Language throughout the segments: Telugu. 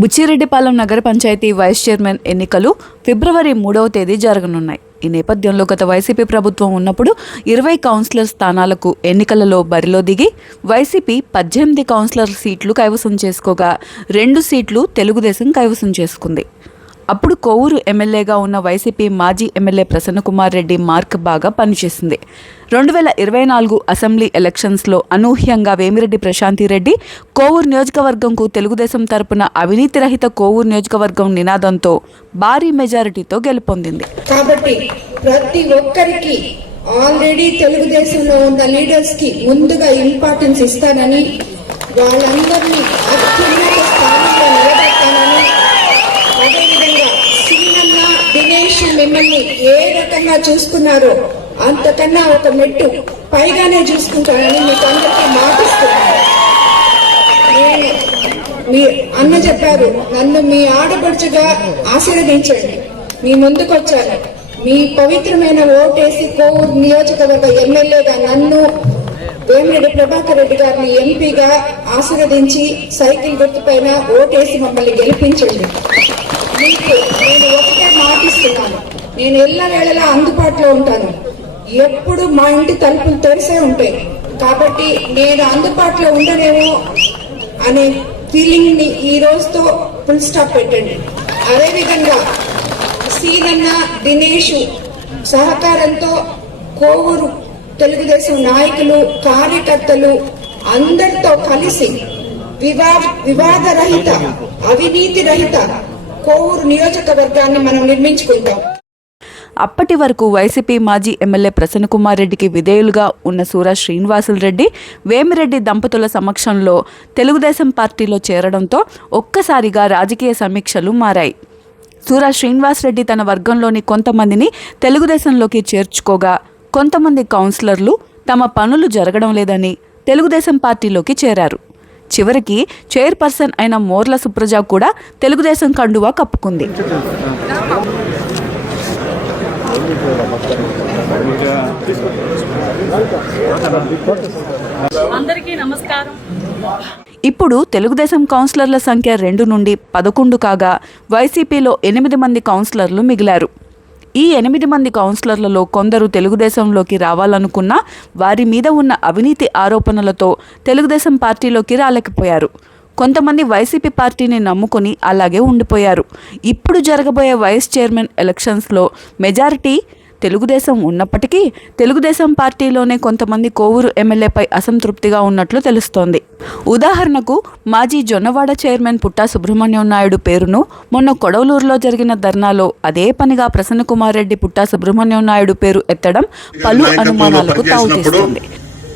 బుచ్చిరెడ్డిపాలెం నగర పంచాయతీ వైస్ చైర్మన్ ఎన్నికలు ఫిబ్రవరి మూడవ తేదీ జరగనున్నాయి. ఈ నేపథ్యంలో గత వైసీపీ ప్రభుత్వం ఉన్నప్పుడు ఇరవై కౌన్సిలర్ స్థానాలకు ఎన్నికలలో బరిలో దిగి వైసీపీ పద్దెనిమిది కౌన్సిలర్ సీట్లు కైవసం చేసుకోగా రెండు సీట్లు తెలుగుదేశం కైవసం చేసుకుంది. అప్పుడు కొవ్వూరు ఎమ్మెల్యేగా ఉన్న వైసీపీ మాజీ ఎమ్మెల్యే ప్రసన్నకుమార్ రెడ్డి మార్క్ బాగా పనిచేసింది. రెండు వేల ఇరవై నాలుగు అసెంబ్లీ ఎలక్షన్స్లో అనూహ్యంగా వేమిరెడ్డి ప్రశాంతి రెడ్డి కోవూరు నియోజకవర్గంకు తెలుగుదేశం తరపున అవినీతి రహిత కోవూరు నియోజకవర్గం నినాదంతో భారీ మెజారిటీతో గెలుపొందింది. కాబట్టి ప్రతి ఒక్కరికి ఆల్రెడీ తెలుగుదేశంలో ఉన్న లీడర్స్కి ముందుగా ఇంపార్టెన్స్ ఇస్తానని వాళ్ళందరినీ అత్యున్నత స్థానంలో నిలబెట్టానని అదేవిధంగా సీనన్న దినేష్ మిమ్మల్ని ఏ రకంగా చూసుకున్నారో అంతకన్నా ఒక మెట్టు పైగానే చూసుకుంటానని మీకు అందరికీ మాటిస్తున్నాను. మీ అన్న చెప్పారు నన్ను మీ ఆడపడుచుగా ఆశీర్వదించండి. మీ ముందుకు వచ్చాను. మీ పవిత్రమైన ఓటేసి కోవూరు నియోజకవర్గ ఎమ్మెల్యేగా నన్ను వేమిరెడ్డి ప్రభాకర్ రెడ్డి గారిని ఎంపీగా ఆశీర్వదించి సైకిల్ గుర్తుపైన ఓటేసి మమ్మల్ని గెలిపించండి. మీకు నేను ఒకటే మాటిస్తున్నాను. నేను ఎల్లవేళలా అందుబాటులో ఉంటాను. ఎప్పుడు మా ఇంటి తలుపులు తెరిసే ఉంటాయి. కాబట్టి నేను అందుబాటులో ఉండనేమో అనే ఫీలింగ్ని ఈ రోజుతో ఫుల్ స్టాప్ పెట్టండి. అదేవిధంగా సీనన్న దినేష్ సహకారంతో కోవూరు తెలుగుదేశం నాయకులు కార్యకర్తలు అందరితో కలిసి వివా వివాద రహిత అవినీతి రహిత కోవూరు నియోజకవర్గాన్ని మనం నిర్మించుకుంటాం. అప్పటి వరకు వైసీపీ మాజీ ఎమ్మెల్యే ప్రసన్నకుమార్ రెడ్డికి విధేయులుగా ఉన్న సూరా శ్రీనివాసులు రెడ్డి వేమిరెడ్డి దంపతుల సమక్షంలో తెలుగుదేశం పార్టీలో చేరడంతో ఒక్కసారిగా రాజకీయ సమీక్షలు మారాయి. సూరా శ్రీనివాస్ రెడ్డి తన వర్గంలోని కొంతమందిని తెలుగుదేశంలోకి చేర్చుకోగా కొంతమంది కౌన్సిలర్లు తమ పనులు జరగడం లేదని తెలుగుదేశం పార్టీలోకి చేరారు. చివరికి చైర్పర్సన్ అయిన మోర్ల సుప్రజ కూడా తెలుగుదేశం కండువా కప్పుకుంది. అందరికీ నమస్కారం. ఇప్పుడు తెలుగుదేశం కౌన్సిలర్ల సంఖ్య రెండు నుండి పదకొండు కాగా వైసీపీలో ఎనిమిది మంది కౌన్సిలర్లు మిగిలారు. ఈ ఎనిమిది మంది కౌన్సిలర్లలో కొందరు తెలుగుదేశంలోకి రావాలనుకున్నా వారి మీద ఉన్న అవినీతి ఆరోపణలతో తెలుగుదేశం పార్టీలోకి రాలేకపోయారు. కొంతమంది వైసీపీ పార్టీని నమ్ముకొని అలాగే ఉండిపోయారు. ఇప్పుడు జరగబోయే వైస్ చైర్మన్ ఎలక్షన్స్లో మెజారిటీ తెలుగుదేశం ఉన్నప్పటికీ తెలుగుదేశం పార్టీలోనే కొంతమంది కోవూరు ఎమ్మెల్యేపై అసంతృప్తిగా ఉన్నట్లు తెలుస్తోంది. ఉదాహరణకు మాజీ జొన్నవాడ చైర్మన్ పుట్టా సుబ్రహ్మణ్యం నాయుడు పేరును మొన్న కొడవలూరులో జరిగిన ధర్నాలో అదే పనిగా ప్రసన్నకుమార్ రెడ్డి పుట్టా సుబ్రహ్మణ్యం నాయుడు పేరు ఎత్తడం పలు అనుమానాలకు తావుతీస్తుంది.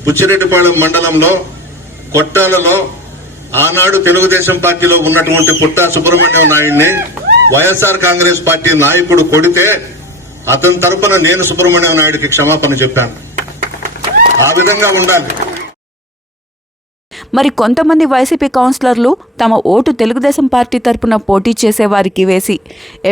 బుచ్చిరెడ్డిపాళెం మండలంలో కొట్టాలలో ఆనాడు తెలుగుదేశం పార్టీలో ఉన్నటువంటి పుట్టా సుబ్రహ్మణ్యం నాయుడిని వైఎస్ఆర్ కాంగ్రెస్ పార్టీ నాయకుడు కొడితే అతని తరపున నేను సుబ్రహ్మణ్యం నాయుడికి క్షమాపణ చెప్పాను. ఆ విధంగా ఉండాలి. మరి కొంతమంది వైసీపీ కౌన్సిలర్లు తమ ఓటు తెలుగుదేశం పార్టీ తరపున పోటీ చేసేవారికి వేసి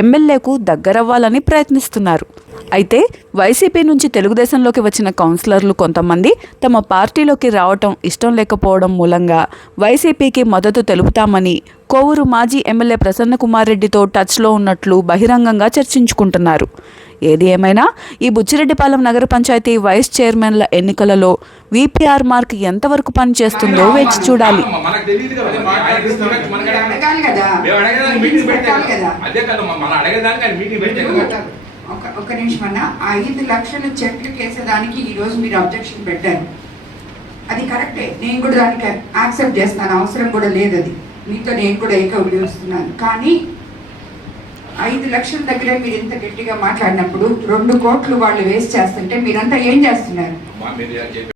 ఎమ్మెల్యేకు దగ్గరవ్వాలని ప్రయత్నిస్తున్నారు. అయితే వైసీపీ నుంచి తెలుగుదేశంలోకి వచ్చిన కౌన్సిలర్లు కొంతమంది తమ పార్టీలోకి రావటం ఇష్టం లేకపోవడం మూలంగా వైసీపీకి మద్దతు తెలుపుతామని కోవూరు మాజీ ఎమ్మెల్యే ప్రసన్న కుమార్ రెడ్డితో టచ్లో ఉన్నట్లు బహిరంగంగా చర్చించుకుంటున్నారు. ఏది ఏమైనా ఈ బుచ్చిరెడ్డిపాలెం నగర పంచాయతీ వైస్ చైర్మన్ల ఎన్నికలలో వీపీఆర్ మార్క్ ఎంతవరకు పనిచేస్తుందో వేచి చూడాలి. ఒక నిమిషం అన్న. ఐదు లక్షల చెట్లు కేసేదానికి ఈరోజు మీరు అబ్జెక్షన్ పెట్టారు. అది కరెక్టే నేను కూడా దానికి యాక్సెప్ట్ చేస్తాను. అవసరం కూడా లేదు అది మీతో నేను కూడా ఏకీభవిస్తున్నాను కానీ ఐదు లక్షల దగ్గరే మీరు ఇంత గట్టిగా మాట్లాడినప్పుడు రెండు కోట్లు వాళ్ళు వేస్ట్ చేస్తుంటే మీరంతా ఏం చేస్తున్నారు?